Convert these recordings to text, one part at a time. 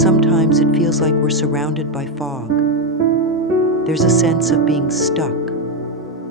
Sometimes it feels like we're surrounded by fog. There's a sense of being stuck,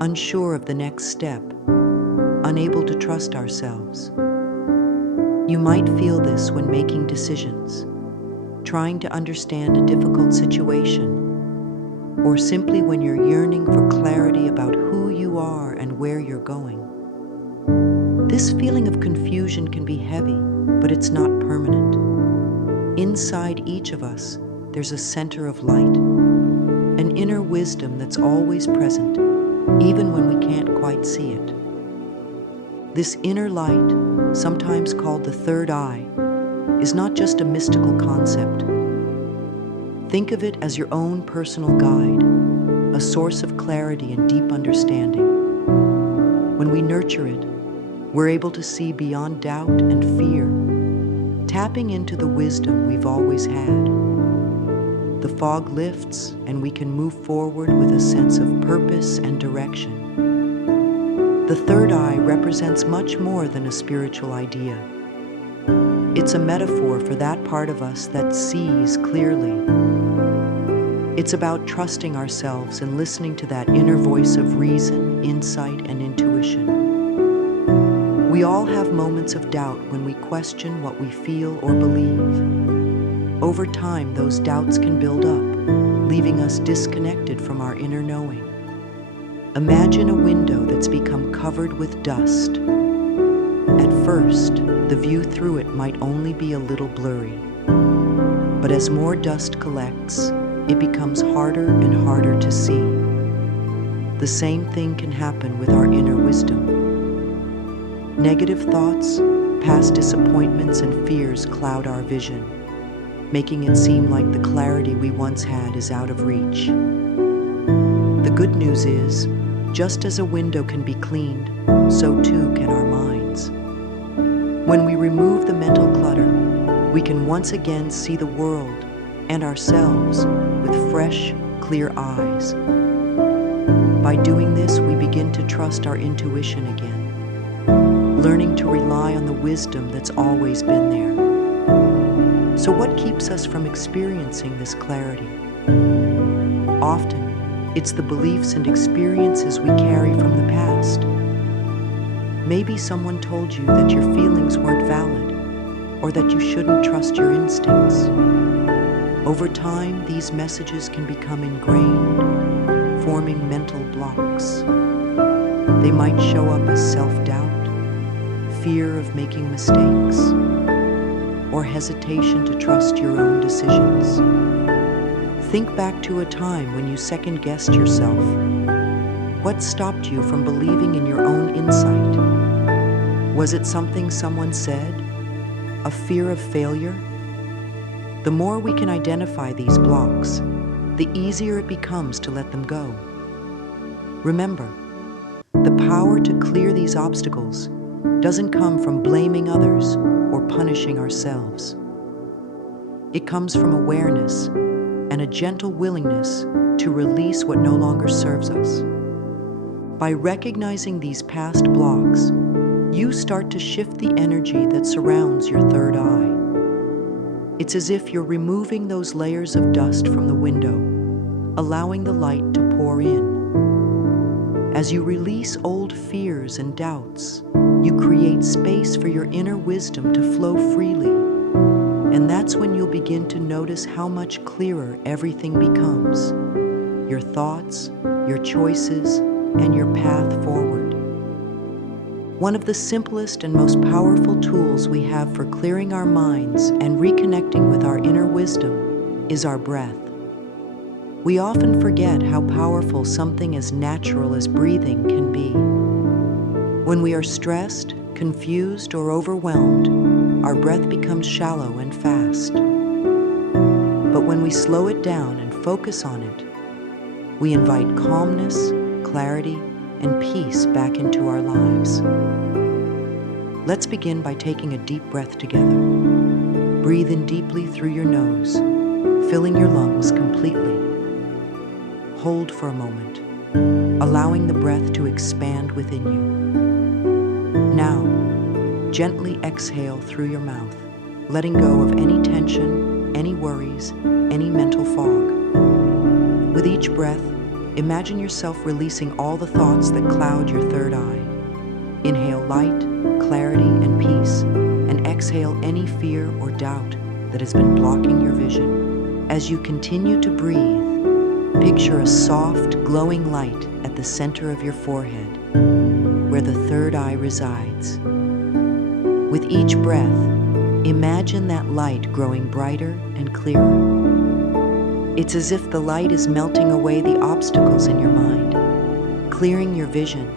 unsure of the next step, unable to trust ourselves. You might feel this when making decisions, trying to understand a difficult situation, or simply when you're yearning for clarity about who you are and where you're going. This feeling of confusion can be heavy, but it's not permanent. Inside each of us, there's a center of light, an inner wisdom that's always present, even when we can't quite see it. This inner light, sometimes called the third eye, is not just a mystical concept. Think of it as your own personal guide, a source of clarity and deep understanding. When we nurture it, we're able to see beyond doubt and fear, tapping into the wisdom we've always had. The fog lifts, and we can move forward with a sense of purpose and direction. The third eye represents much more than a spiritual idea. It's a metaphor for that part of us that sees clearly. It's about trusting ourselves and listening to that inner voice of reason, insight, and intuition. We all have moments of doubt when we question what we feel or believe. Over time, those doubts can build up, leaving us disconnected from our inner knowing. Imagine a window that's become covered with dust. At first, the view through it might only be a little blurry. But as more dust collects, it becomes harder and harder to see. The same thing can happen with our inner wisdom. Negative thoughts, past disappointments, and fears cloud our vision, making it seem like the clarity we once had is out of reach. The good news is, just as a window can be cleaned, so too can our minds. When we remove the mental clutter, we can once again see the world and ourselves with fresh, clear eyes. By doing this, we begin to trust our intuition again, learning to rely on the wisdom that's always been there. So what keeps us from experiencing this clarity? Often, it's the beliefs and experiences we carry from the past. Maybe someone told you that your feelings weren't valid, or that you shouldn't trust your instincts. Over time, these messages can become ingrained, forming mental blocks. They might show up as self-doubt, fear of making mistakes, or hesitation to trust your own decisions. Think back to a time when you second-guessed yourself. What stopped you from believing in your own insight? Was it something someone said? A fear of failure? The more we can identify these blocks, the easier it becomes to let them go. Remember, the power to clear these obstacles doesn't come from blaming others or punishing ourselves. It comes from awareness and a gentle willingness to release what no longer serves us. By recognizing these past blocks, you start to shift the energy that surrounds your third eye. It's as if you're removing those layers of dust from the window, allowing the light to pour in. As you release old fears and doubts, you create space for your inner wisdom to flow freely. And that's when you'll begin to notice how much clearer everything becomes. Your thoughts, your choices, and your path forward. One of the simplest and most powerful tools we have for clearing our minds and reconnecting with our inner wisdom is our breath. We often forget how powerful something as natural as breathing can be. When we are stressed, confused, or overwhelmed, our breath becomes shallow and fast. But when we slow it down and focus on it, we invite calmness, clarity, and peace back into our lives. Let's begin by taking a deep breath together. Breathe in deeply through your nose, filling your lungs completely. Hold for a moment, allowing the breath to expand within you. Now, gently exhale through your mouth, letting go of any tension, any worries, any mental fog. With each breath, imagine yourself releasing all the thoughts that cloud your third eye. Inhale light, clarity, and peace, and exhale any fear or doubt that has been blocking your vision. As you continue to breathe, picture a soft, glowing light at the center of your forehead, where the third eye resides. With each breath, imagine that light growing brighter and clearer. It's as if the light is melting away the obstacles in your mind, clearing your vision,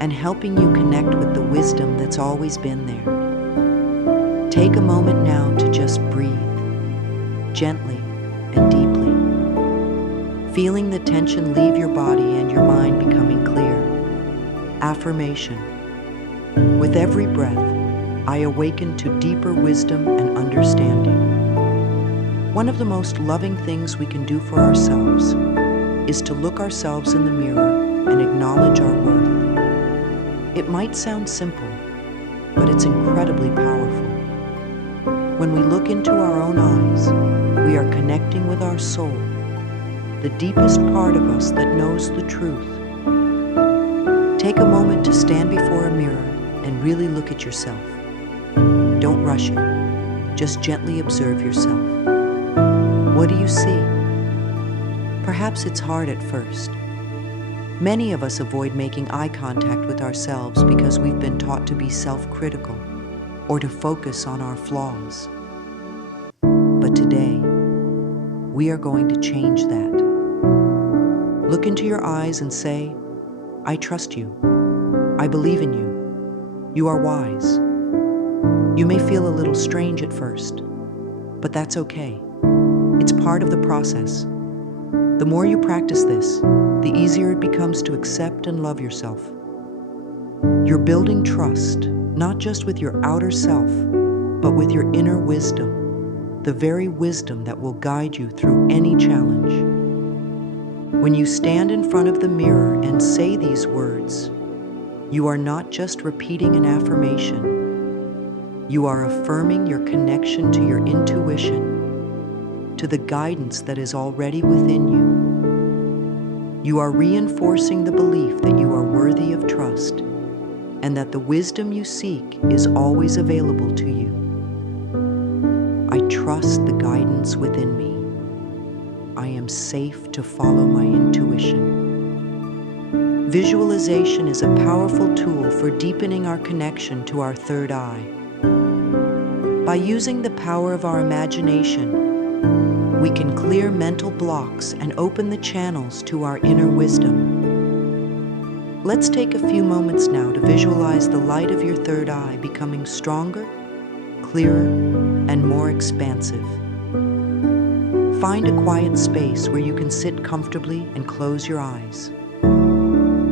and helping you connect with the wisdom that's always been there. Take a moment now to just breathe, gently and deeply, feeling the tension leave your body and your mind becoming clear. Affirmation. With every breath, I awaken to deeper wisdom and understanding. One of the most loving things we can do for ourselves is to look ourselves in the mirror and acknowledge our worth. It might sound simple, but it's incredibly powerful. When we look into our own eyes, we are connecting with our soul, the deepest part of us that knows the truth. Take a moment to stand before a mirror and really look at yourself. Don't rush it. Just gently observe yourself. What do you see? Perhaps it's hard at first. Many of us avoid making eye contact with ourselves because we've been taught to be self-critical or to focus on our flaws. But today, we are going to change that. Look into your eyes and say, I trust you. I believe in you. You are wise. You may feel a little strange at first, but that's okay. It's part of the process. The more you practice this, the easier it becomes to accept and love yourself. You're building trust, not just with your outer self, but with your inner wisdom, the very wisdom that will guide you through any challenge. When you stand in front of the mirror and say these words, you are not just repeating an affirmation. You are affirming your connection to your intuition, to the guidance that is already within you. You are reinforcing the belief that you are worthy of trust and that the wisdom you seek is always available to you. I trust the guidance within me. I am safe to follow my intuition. Visualization is a powerful tool for deepening our connection to our third eye. By using the power of our imagination, we can clear mental blocks and open the channels to our inner wisdom. Let's take a few moments now to visualize the light of your third eye becoming stronger, clearer, and more expansive. Find a quiet space where you can sit comfortably and close your eyes.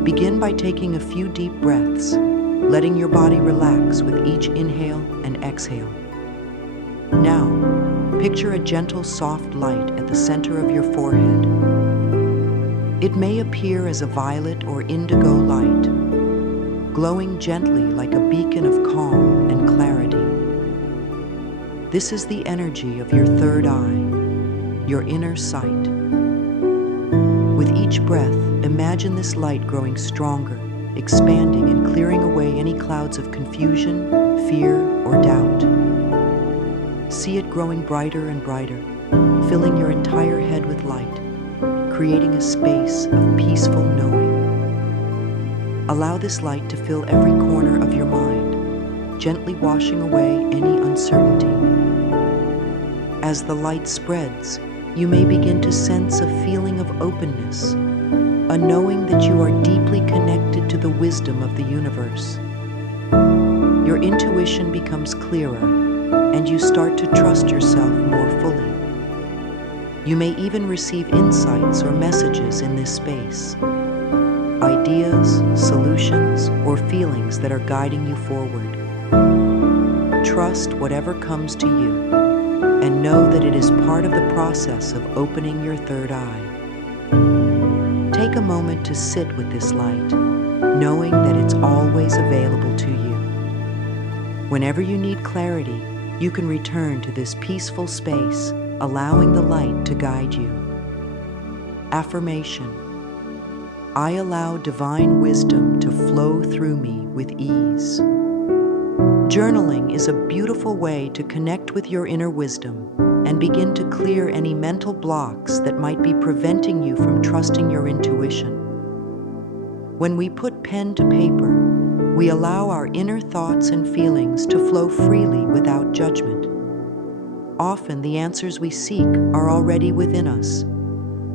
Begin by taking a few deep breaths, letting your body relax with each inhale and exhale. Now, picture a gentle, soft light at the center of your forehead. It may appear as a violet or indigo light, glowing gently like a beacon of calm and clarity. This is the energy of your third eye, your inner sight. With each breath, imagine this light growing stronger, expanding and clearing away any clouds of confusion, fear, or doubt. See it growing brighter and brighter, filling your entire head with light, creating a space of peaceful knowing. Allow this light to fill every corner of your mind, gently washing away any uncertainty. As the light spreads, you may begin to sense a feeling of openness, a knowing that you are deeply connected to the wisdom of the universe. Your intuition becomes clearer, and you start to trust yourself more fully. You may even receive insights or messages in this space, ideas, solutions, or feelings that are guiding you forward. Trust whatever comes to you, and know that it is part of the process of opening your third eye. Take a moment to sit with this light, knowing that it's always available to you. Whenever you need clarity, you can return to this peaceful space allowing the light to guide you. Affirmation: I allow divine wisdom to flow through me with ease. Journaling is a beautiful way to connect with your inner wisdom and begin to clear any mental blocks that might be preventing you from trusting your intuition. When we put pen to paper, we allow our inner thoughts and feelings to flow freely without judgment. Often the answers we seek are already within us.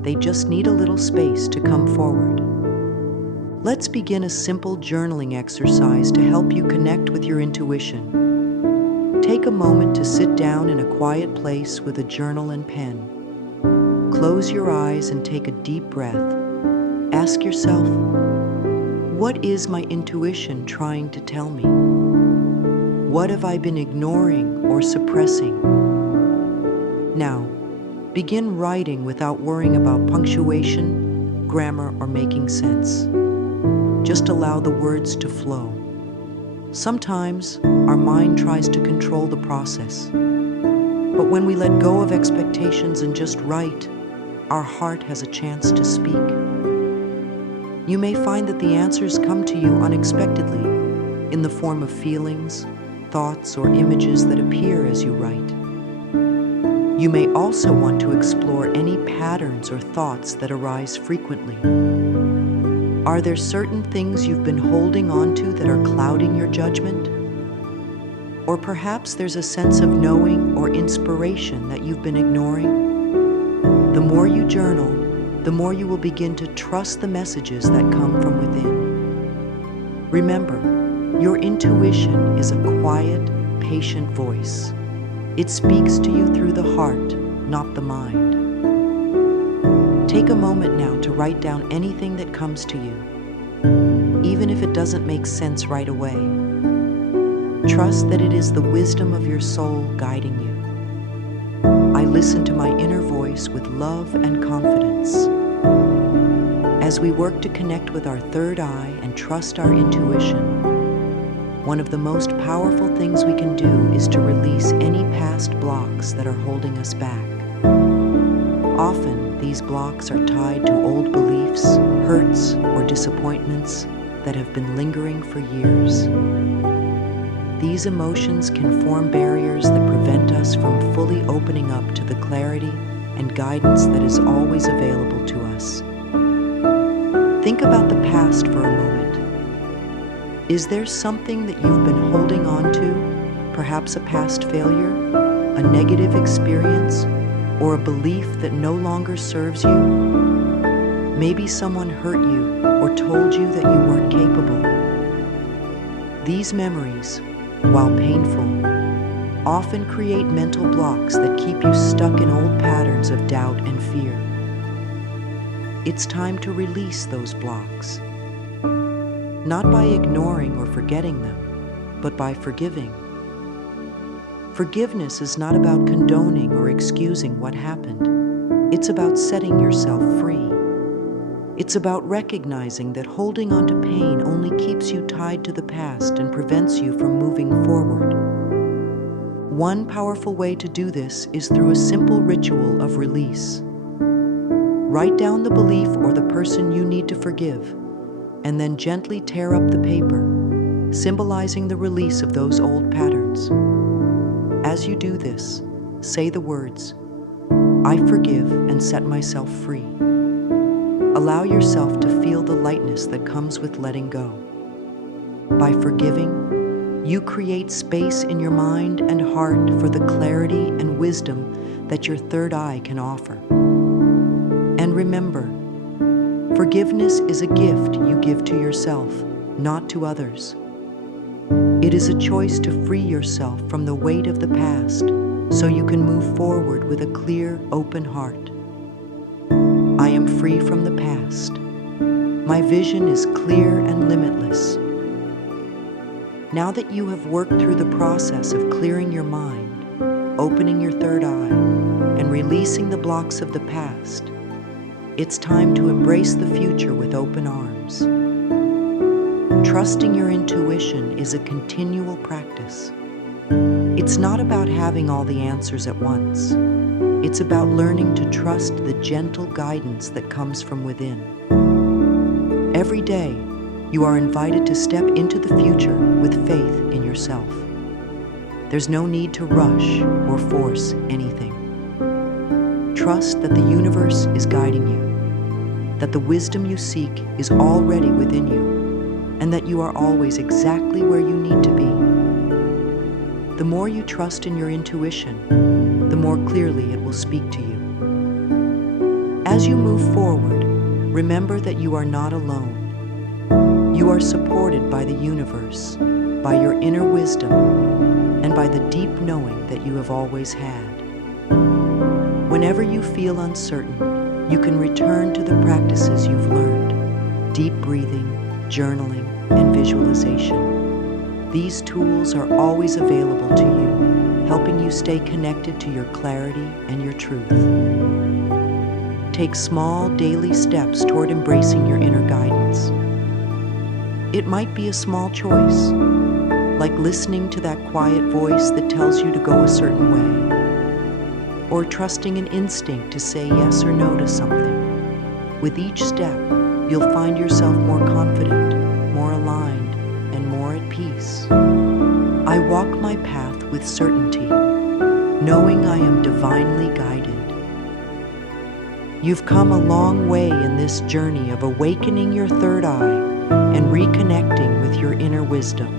They just need a little space to come forward. Let's begin a simple journaling exercise to help you connect with your intuition. Take a moment to sit down in a quiet place with a journal and pen. Close your eyes and take a deep breath. Ask yourself, what is my intuition trying to tell me? What have I been ignoring or suppressing? Now, begin writing without worrying about punctuation, grammar, or making sense. Just allow the words to flow. Sometimes our mind tries to control the process. But when we let go of expectations and just write, our heart has a chance to speak. You may find that the answers come to you unexpectedly in the form of feelings, thoughts, or images that appear as you write. You may also want to explore any patterns or thoughts that arise frequently. Are there certain things you've been holding on to that are clouding your judgment? Or perhaps there's a sense of knowing or inspiration that you've been ignoring? The more you journal, the more you will begin to trust the messages that come from within. Remember, your intuition is a quiet, patient voice. It speaks to you through the heart, not the mind. Take a moment now to write down anything that comes to you, even if it doesn't make sense right away. Trust that it is the wisdom of your soul guiding you. I listen to my inner voice with love and confidence. As we work to connect with our third eye and trust our intuition, one of the most powerful things we can do is to release any past blocks that are holding us back. Often, these blocks are tied to old beliefs, hurts, or disappointments that have been lingering for years. These emotions can form barriers that prevent us from fully opening up to the clarity and guidance that is always available to us. Think about the past for a moment. Is there something that you've been holding on to, perhaps a past failure, a negative experience, or a belief that no longer serves you? Maybe someone hurt you or told you that you weren't capable. These memories, while painful, often create mental blocks that keep you stuck in old patterns of doubt and fear. It's time to release those blocks. Not by ignoring or forgetting them, but by forgiving. Forgiveness is not about condoning or excusing what happened. It's about setting yourself free. It's about recognizing that holding on to pain only keeps you tied to the past and prevents you from moving forward. One powerful way to do this is through a simple ritual of release. Write down the belief or the person you need to forgive, and then gently tear up the paper, symbolizing the release of those old patterns. As you do this, say the words, "I forgive and set myself free." Allow yourself to feel the lightness that comes with letting go. By forgiving, you create space in your mind and heart for the clarity and wisdom that your third eye can offer. And remember, forgiveness is a gift you give to yourself, not to others. It is a choice to free yourself from the weight of the past so you can move forward with a clear, open heart. I am free from the past. My vision is clear and limitless. Now that you have worked through the process of clearing your mind, opening your third eye, and releasing the blocks of the past, it's time to embrace the future with open arms. Trusting your intuition is a continual practice. It's not about having all the answers at once. It's about learning to trust the gentle guidance that comes from within. Every day, you are invited to step into the future with faith in yourself. There's no need to rush or force anything. Trust that the universe is guiding you, that the wisdom you seek is already within you, and that you are always exactly where you need to be. The more you trust in your intuition, the more clearly it will speak to you. As you move forward, remember that you are not alone. You are supported by the universe, by your inner wisdom, and by the deep knowing that you have always had. Whenever you feel uncertain, you can return to the practices you've learned: deep breathing, journaling, and visualization. These tools are always available to you, helping you stay connected to your clarity and your truth. Take small daily steps toward embracing your inner guidance. It might be a small choice, like listening to that quiet voice that tells you to go a certain way, or trusting an instinct to say yes or no to something. With each step, you'll find yourself more confident, more aligned, and more at peace. I walk my path with certainty, knowing I am divinely guided. You've come a long way in this journey of awakening your third eye and reconnecting with your inner wisdom.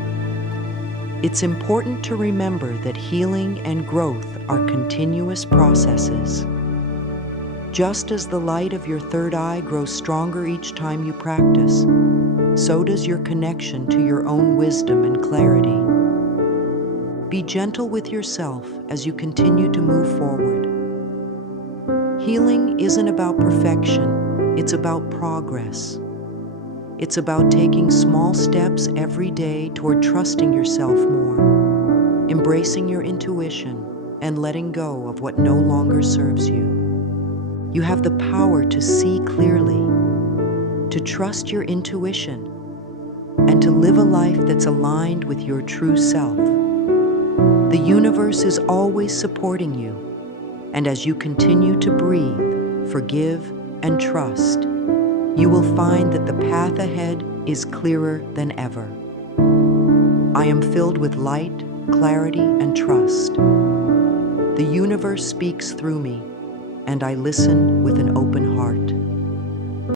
It's important to remember that healing and growth are continuous processes. Just as the light of your third eye grows stronger each time you practice, so does your connection to your own wisdom and clarity. Be gentle with yourself as you continue to move forward. Healing isn't about perfection, it's about progress. It's about taking small steps every day toward trusting yourself more, embracing your intuition, and letting go of what no longer serves you. You have the power to see clearly, to trust your intuition, and to live a life that's aligned with your true self. The universe is always supporting you, and as you continue to breathe, forgive, and trust, you will find that the path ahead is clearer than ever. I am filled with light, clarity, and trust. The universe speaks through me, and I listen with an open heart.